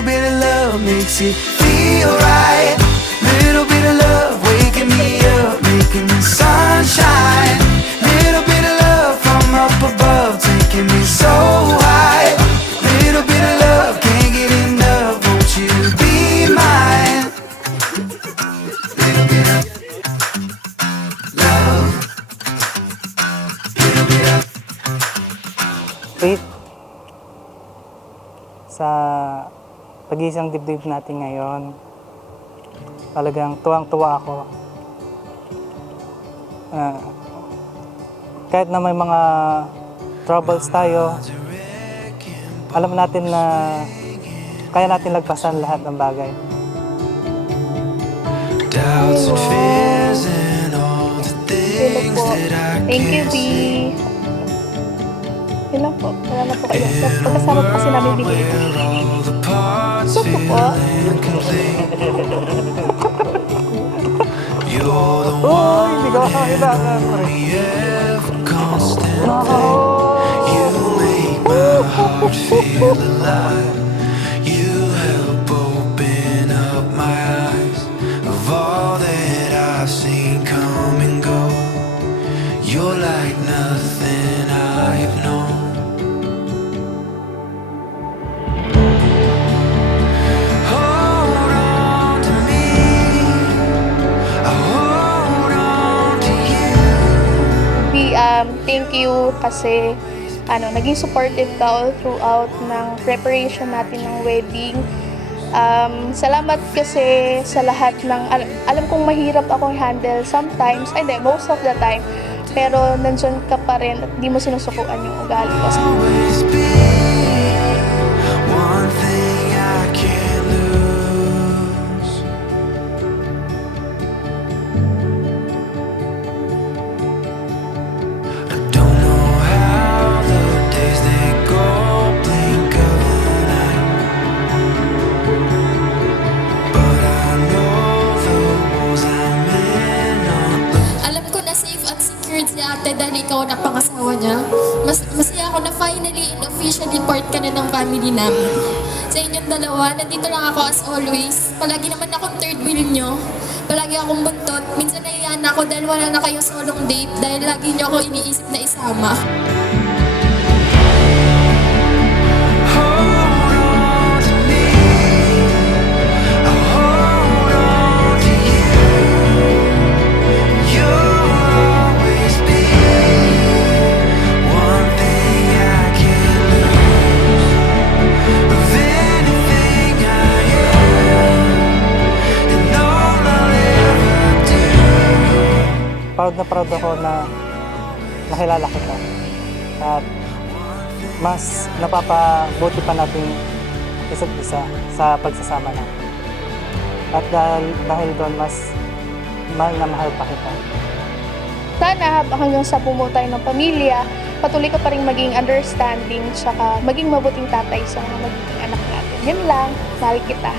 Little bit of love makes it feel right. Little bit of love waking me up, making the sunshine. Little bit of love from up above, taking me so high. Little bit of love, can't get enough, won't you be mine? Little bit of love. Little bit of Faith, sa pag-iisang dibdib natin ngayon, talagang tuwang-tuwa ako. Kahit na may mga troubles tayo, alam natin na kaya natin lagpasan lahat ng bagay. doubts and fears and all the things that I Thank you, can't B. see. Yun lang po. Wala na po kayo. Pagkasama po kasi namin bigay. Where all the parts Gusto po po. feel incomplete. You're the Oh, hindi ko kailangan. only ever constant. You make my heart feel alive. You help open up my eyes of all that I've seen come and go. You're like nothing I've known. Hold on to me. I hold on to you. B, thank you kasi naging supportive ka all throughout ng preparation natin ng wedding. Salamat kasi sa lahat ng alam kong mahirap akong handle sometimes, hindi, most of the time. Pero nandyan ka pa rin at di mo sinusukuan yung ugali ko. Always be one thing I can't lose. I don't know how the days they go, blink of an eye. But I know the walls I'm in aren't looking. Alam ko na safe at secured si ate dahil ikaw na pangasawa niya. Masaya ako na finally and officially part ka na ng family namin. Sa inyong dalawa, nandito lang ako as always. Palagi naman akong third wheel nyo. Palagi akong buntot. Minsan naiyan ako dahil wala na kayong solong date dahil lagi nyo ako iniisip na isama. Hold on to me. I hold on to you. You'll always be one thing I can't lose. Of anything I am and all I'll ever do. Proud ako na nakilala kita. At mas napapabuti pa natin isa't isa sa pagsasama natin. At dahil doon, mas mahal na mahal pa kita. Sana hanggang sa bumuo tayo ng pamilya, patuloy ka pa rin maging understanding tsaka maging mabuting tatay sa mga magiging anak natin. Yun lang, mahal kita.